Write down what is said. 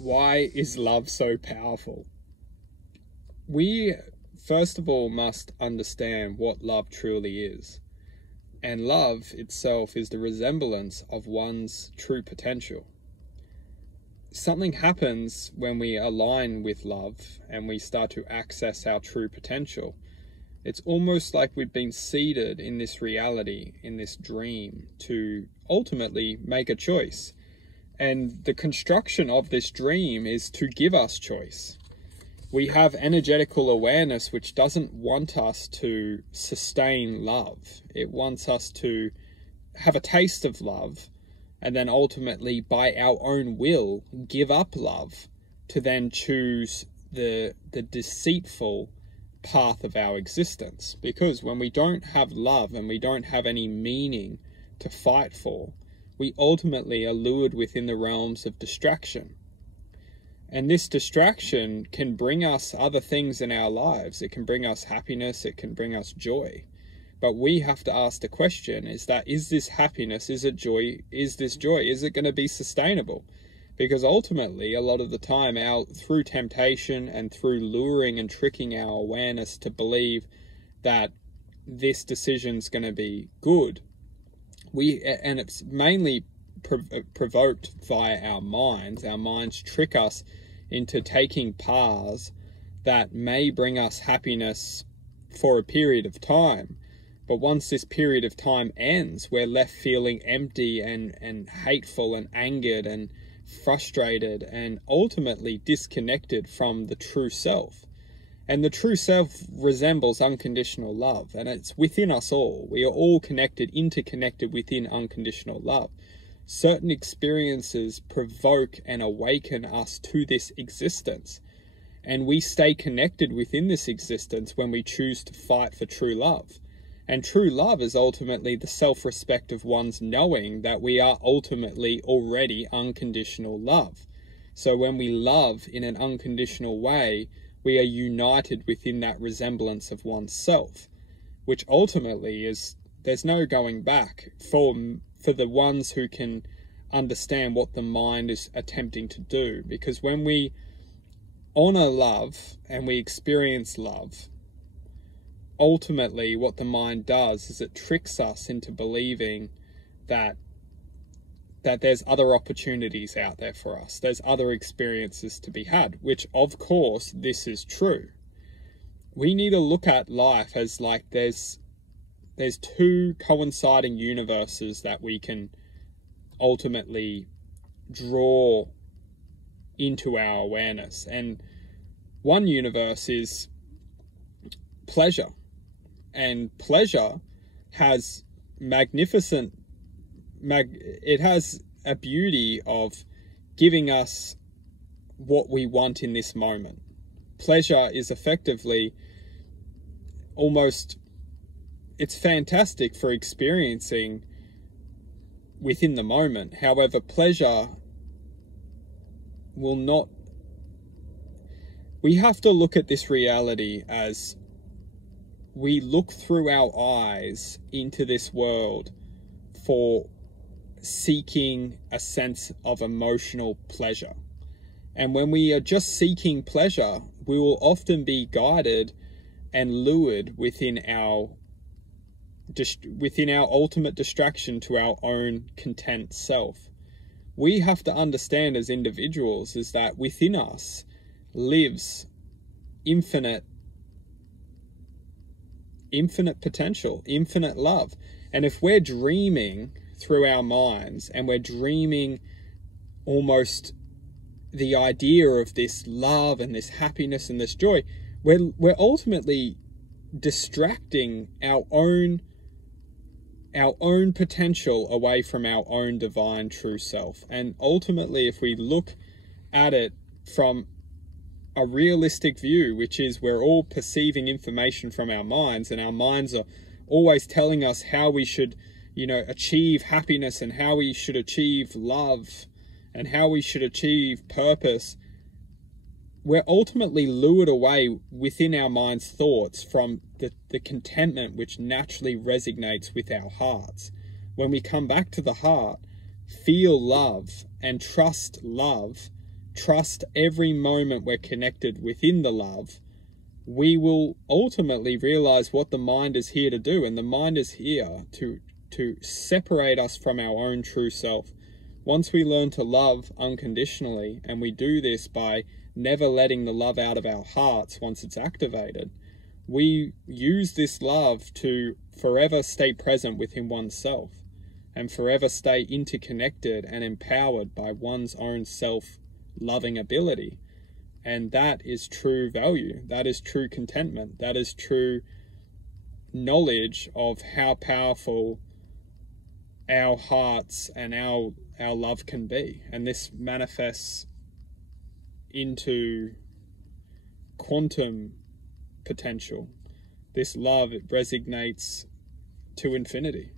Why is love so powerful? We, first of all, must understand what love truly is. And love itself is the resemblance of one's true potential. Something happens when we align with love and we start to access our true potential. It's almost like we've been seated in this reality, in this dream, to ultimately make a choice. And the construction of this dream is to give us choice. We have energetical awareness which doesn't want us to sustain love. It wants us to have a taste of love and then ultimately, by our own will, give up love to then choose the deceitful path of our existence. Because when we don't have love and we don't have any meaning to fight for, we ultimately are lured within the realms of distraction. And this distraction can bring us other things in our lives. It can bring us happiness, it can bring us joy. But we have to ask the question, is this happiness, is it joy, is this joy, is it going to be sustainable? Because ultimately, a lot of the time, through temptation and through luring and tricking our awareness to believe that this decision's going to be good, and it's mainly provoked via our minds. Our minds trick us into taking paths that may bring us happiness for a period of time. But once this period of time ends, we're left feeling empty and hateful and angered and frustrated and ultimately disconnected from the true self. And the true self resembles unconditional love, and it's within us all. We are all connected, interconnected within unconditional love. Certain experiences provoke and awaken us to this existence, and we stay connected within this existence when we choose to fight for true love. And true love is ultimately the self-respect of one's knowing that we are ultimately already unconditional love. So when we love in an unconditional way, we are united within that resemblance of oneself, which ultimately is, there's no going back for the ones who can understand what the mind is attempting to do. Because when we honor love and we experience love, ultimately what the mind does is it tricks us into believing that there's other opportunities out there for us. There's other experiences to be had, which of course this is true. We need to look at life as like there's two coinciding universes that we can ultimately draw into our awareness. And one universe is pleasure. And pleasure has it has a beauty of giving us what we want in this moment. Pleasure is effectively it's fantastic for experiencing within the moment. However, pleasure will not. We have to look at this reality as we look through our eyes into this world for seeking a sense of emotional pleasure. And when we are just seeking pleasure, we will often be guided and lured within our ultimate distraction to our own content self. We have to understand as individuals is that within us lives infinite potential, infinite love. And if we're dreaming through our minds and we're dreaming almost the idea of this love and this happiness and this joy, we're ultimately distracting our own potential away from our own divine true self. And ultimately, if we look at it from a realistic view, which is we're all perceiving information from our minds, and our minds are always telling us how we should, achieve happiness and how we should achieve love and how we should achieve purpose. We're ultimately lured away within our mind's thoughts from the contentment which naturally resonates with our hearts. When we come back to the heart, feel love and trust love, trust every moment we're connected within the love, we will ultimately realize what the mind is here to do. And the mind is here to separate us from our own true self. Once we learn to love unconditionally, and we do this by never letting the love out of our hearts once it's activated, we use this love to forever stay present within oneself and forever stay interconnected and empowered by one's own self-loving ability. And that is true value. That is true contentment. That is true knowledge of how powerful our hearts and our love can be. And this manifests into quantum potential. This love, it resonates to infinity.